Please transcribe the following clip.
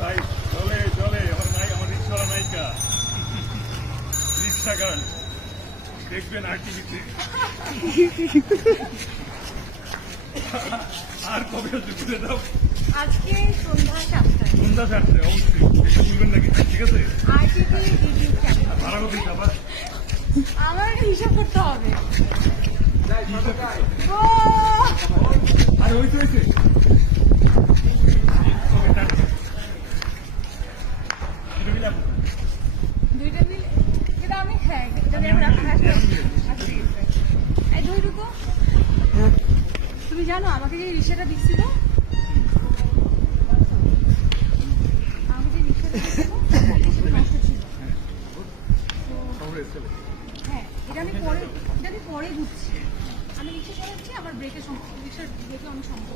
ভাই চলে চলে আমার নাই আমার রিক্সাওয়ালা নায়িকা রিক্সা গার্ল দেখবেন আর টিভিতে আর কবে বলে দাও আজকে সন্ধ্যা 7টায় সন্ধ্যা 7টায় অবশ্যই এটা বলবেন নাকি ঠিক আছে আরটিভি ইউটিউব চ্যানেল। ভাড়া কত দিতে আবার আমার একটা হিসাব করতে হবে। ও আরে হয়েছে হয়েছে দুইটা মিলে যেটা আমি হ্যাঁ যদি আমি এই ধরো তো তুমি জানো আমাকে যে রিক্সাটা দিচ্ছিল আমাকে যে রিক্সাটা দিচ্ছিল নষ্ট ছিল। হ্যাঁ এটা আমি পরে বুঝছি। আমি রিক্সা চালাচ্ছি আমার রিক্সার ব্রেকে অনেক সমস্যা